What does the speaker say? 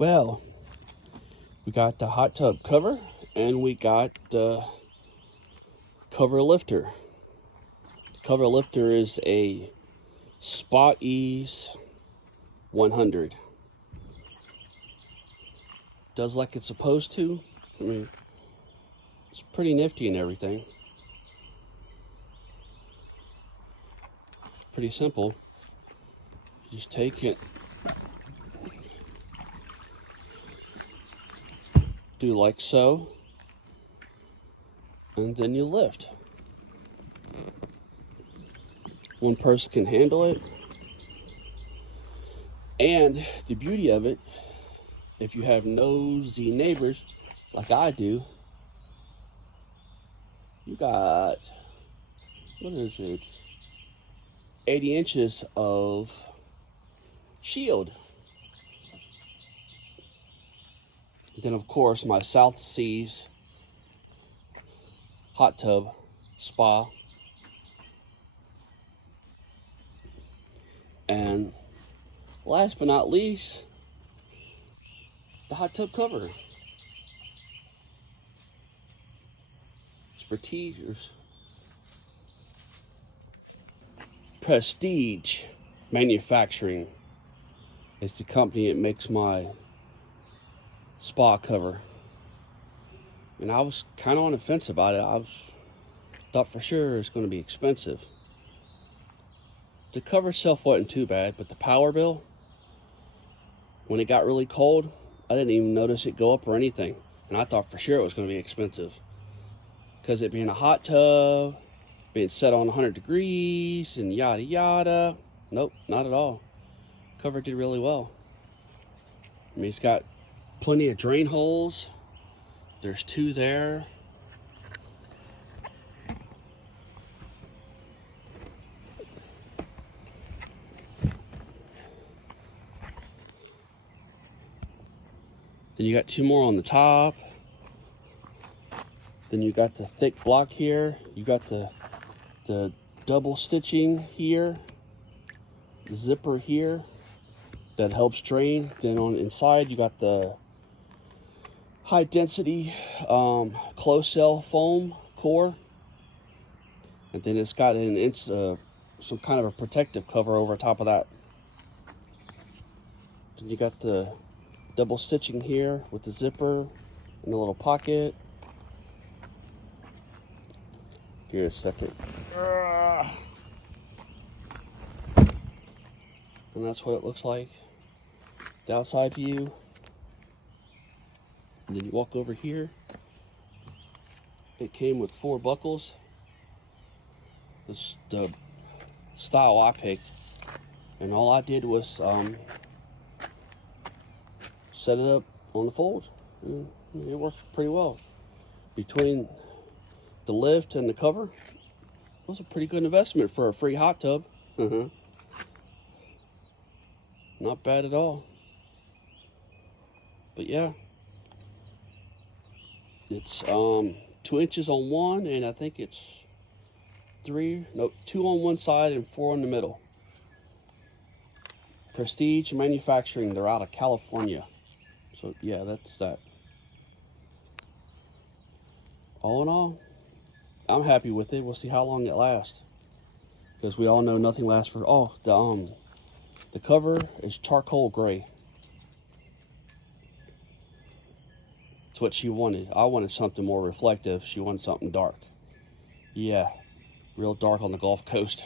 Well, we got the hot tub cover and we got the cover lifter. The cover lifter is a Spaease 100. Does like it's supposed to. I mean, it's pretty nifty and everything. It's pretty simple. You just take it, do like so, and then you lift. One person can handle it. And the beauty of it, if you have nosy neighbors like I do, you got, what is it, 80 inches of shield. And then of course my South Seas hot tub spa, and last but not least, the hot tub cover. Prestige Manufacturing. It's the company that makes my spa cover. And I was kind of on the fence about it. Thought for sure it's going to be expensive. The cover itself wasn't too bad, but the power bill, when it got really cold, I didn't even notice it go up or anything. And I thought for sure it was going to be expensive. Because it being a hot tub, being set on 100 degrees, and yada yada. Nope, not at all. Cover did really well. I mean, it's got plenty of drain holes. There's 2 there. Then you got 2 more on the top. Then you got the thick block here. You got the double stitching here. The zipper here that helps drain. Then on the inside you got the high density closed cell foam core. And then it's got some kind of a protective cover over top of that. Then you got the double stitching here with the zipper and the little pocket. Here a second. And that's what it looks like. The outside view. And then you walk over here. It came with 4 buckles. This is the style I picked. And all I did was set it up on the fold. And it works pretty well. Between the lift and the cover, it was a pretty good investment for a free hot tub. Not bad at all. But yeah, it's 2 inches on one, and I think it's 2 on one side and 4 in the middle. Prestige Manufacturing. They're out of California. So yeah, that's that. All in all, I'm happy with it. We'll see how long it lasts, because we all know nothing lasts for. Oh, the cover is charcoal gray. It's what she wanted. I wanted something more reflective. She wanted something dark. Yeah, real dark on the Gulf Coast.